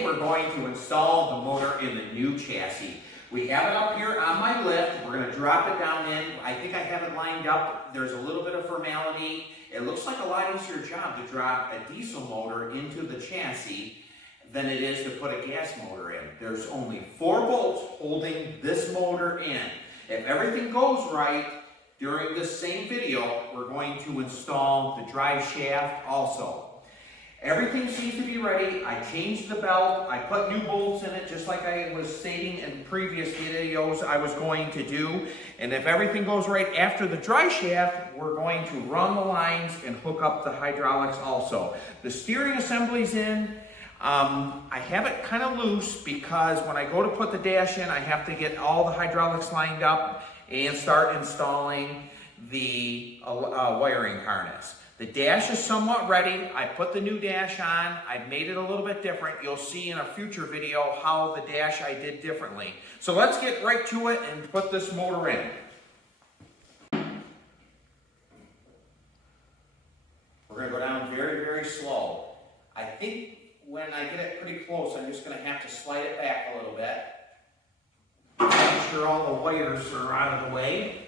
Today we're going to install the motor in the new chassis. We have it up here on my lift. We're going to drop it down in. I think I have it lined up. There's a little bit of formality. It looks like a lot easier job to drop a diesel motor into the chassis than it is to put a gas motor in. There's only 4 bolts holding this motor in. If everything goes right, during this same video, we're going to install the drive shaft also. Everything seems to be ready. I changed the belt. I put new bolts in it, just like I was stating in previous videos I was going to do. And if everything goes right after the drive shaft, we're going to run the lines and hook up the hydraulics also. The steering assembly's in. I have it kind of loose because when I go to put the dash in, I have to get all the hydraulics lined up and start installing the wiring harness. The dash is somewhat ready. I put the new dash on. I've made it a little bit different. You'll see in a future video how the dash I did differently. So let's get right to it and put this motor in. We're going to go down very, very slow. I think when I get it pretty close, I'm just going to have to slide it back a little bit. Make sure all the wires are out of the way.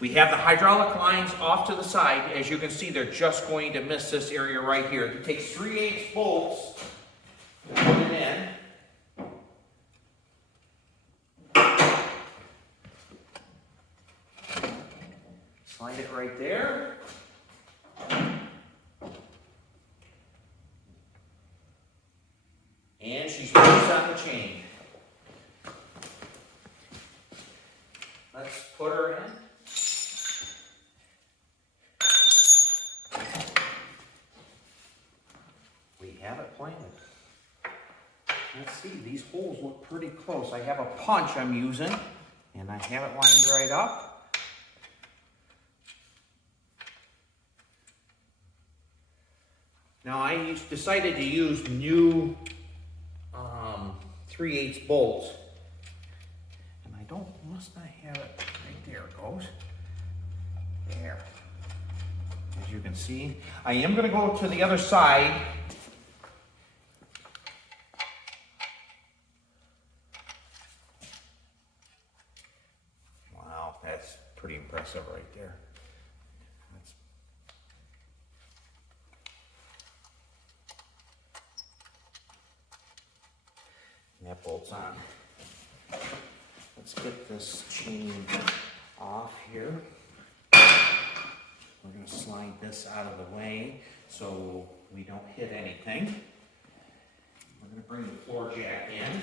We have the hydraulic lines off to the side. As you can see, they're just going to miss this area right here. It takes 3/8 bolts to put it in. Slide it right there. And she's loose on the chain. Let's put her in. We have it planted. Let's see, these holes look pretty close. I have a punch I'm using, and I have it lined right up. Now I decided to use new 3/8 bolts, and must not have it right there. It goes there. As you can see, I am going to go to the other side. Wow, that's pretty impressive right there. That bolt's on. Let's get this chain off here. We're going to slide this out of the way so we don't hit anything. We're going to bring the floor jack in.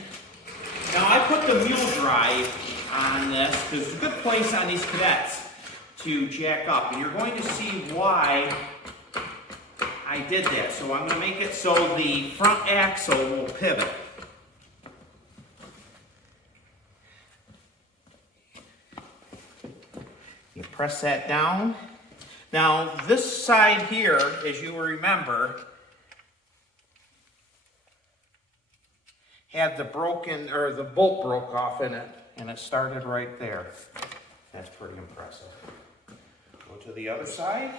Now I put the mule drive on this because it's a good place on these Cadets to jack up, and you're going to see why I did that. So I'm going to make it so the front axle will pivot. You press that down. Now this side here, as you will remember, had the bolt broke off in it, and it started right there. That's pretty impressive. Go to the other side.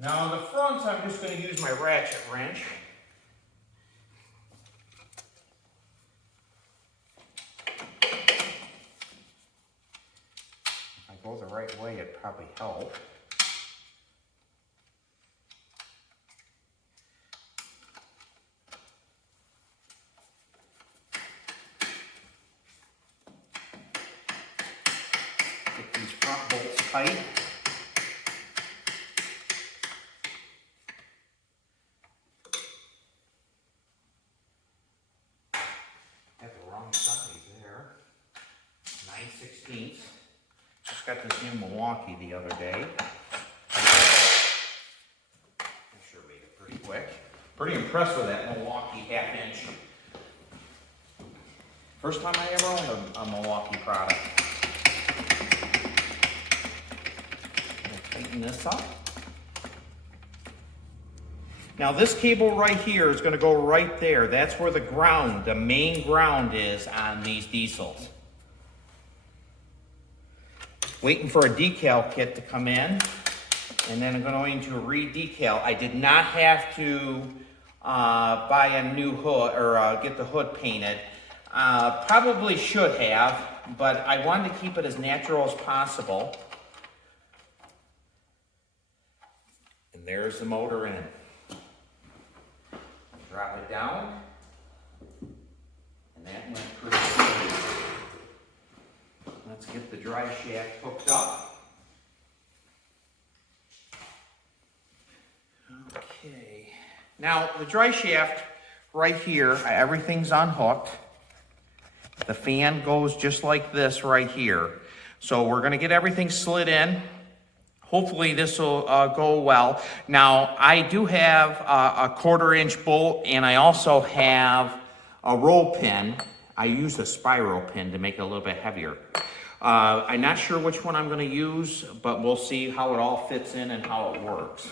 Now on the front, I'm just going to use my ratchet wrench. If I go the right way, it'd probably help. Get these front bolts tight. Just got this new Milwaukee the other day. I sure made it pretty quick. Pretty impressed with that Milwaukee 1/2 inch. First time I ever owned a Milwaukee product. tighten this up. Now this cable right here is going to go right there. That's where the ground, the main ground is on these diesels. Waiting for a decal kit to come in, and then I'm going to re-decal. I did not have to buy a new hood or get the hood painted. Probably should have, but I wanted to keep it as natural as possible. And there's the motor in. Drop it down, and that went pretty smooth. Let's get the dry shaft hooked up. Okay. Now, the dry shaft right here, everything's unhooked. The fan goes just like this right here. So we're going to get everything slid in. Hopefully this will go well. Now, I do have a 1/4-inch bolt, and I also have a roll pin. I use a spiral pin to make it a little bit heavier. I'm not sure which one I'm going to use, but we'll see how it all fits in and how it works.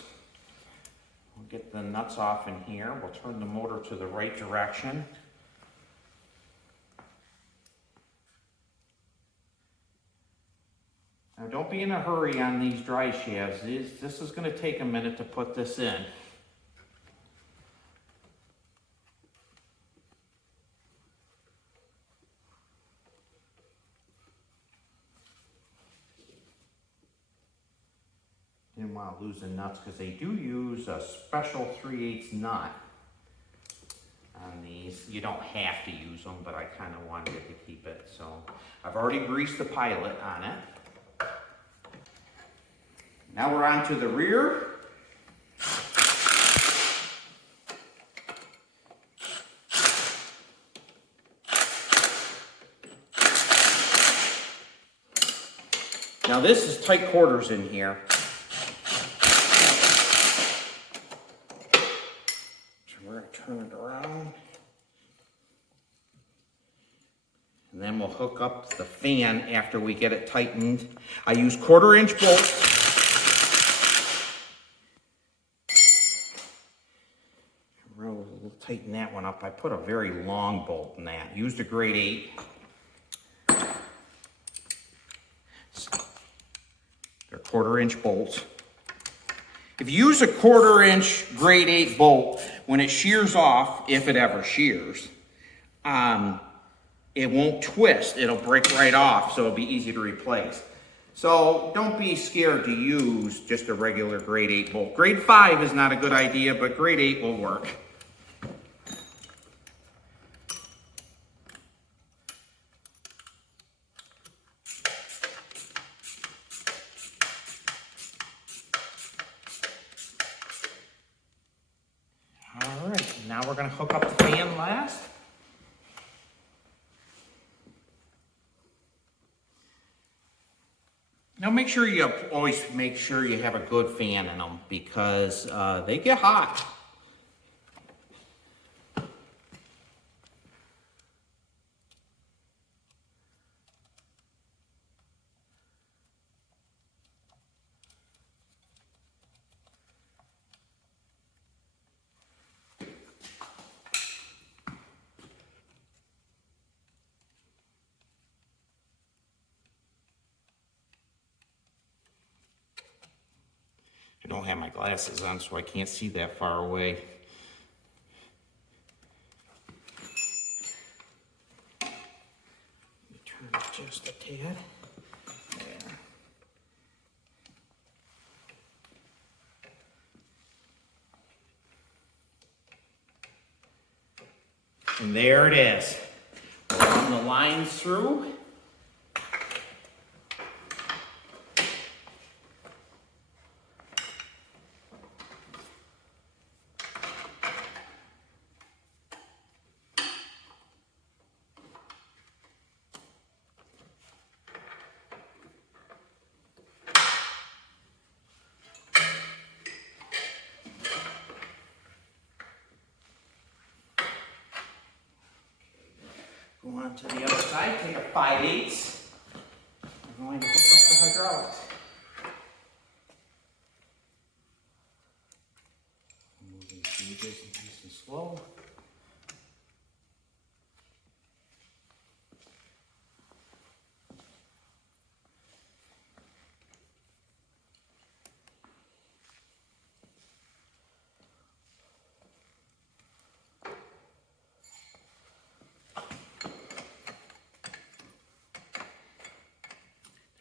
We'll get the nuts off in here. We'll turn the motor to the right direction. Now don't be in a hurry on these dry shafts. This is going to take a minute to put this in. Didn't want to lose the nuts because they do use a special 3/8 nut on these. You don't have to use them, but I kind of wanted to keep it. So I've already greased the pilot on it. Now we're on to the rear. Now this is tight quarters in here. So we're going to turn it around. And then we'll hook up the fan after we get it tightened. I use 1/4-inch bolts. We'll tighten that one up. I put a very long bolt in that. Used a grade 8. They're 1/4-inch bolts. If you use a 1/4-inch grade 8 bolt, when it shears off, if it ever shears, it won't twist. It'll break right off, so it'll be easy to replace. So don't be scared to use just a regular grade 8 bolt. Grade 5 is not a good idea, but grade 8 will work. All right, now we're going to hook up the fan last. Now make sure you always make sure you have a good fan in them because they get hot. I don't have my glasses on, so I can't see that far away. Let me turn it just a tad. There. And there it is. Run the lines through. Go on to the other side, take a 5/8. I'm going to hook up the hydraulics.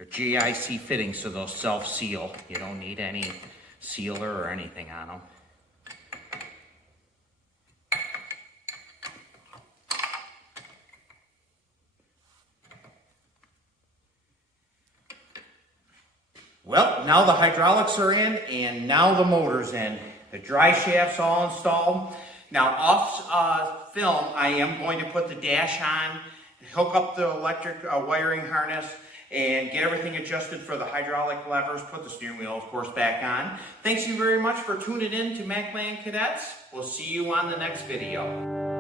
They're GIC fittings, so they'll self-seal. You don't need any sealer or anything on them. Well, now the hydraulics are in, and now the motor's in. The dry shaft's all installed. Now, off film, I am going to put the dash on, hook up the electric wiring harness, and get everything adjusted for the hydraulic levers, put the steering wheel, of course, back on. Thanks you very much for tuning in to MacLand Cadets. We'll see you on the next video.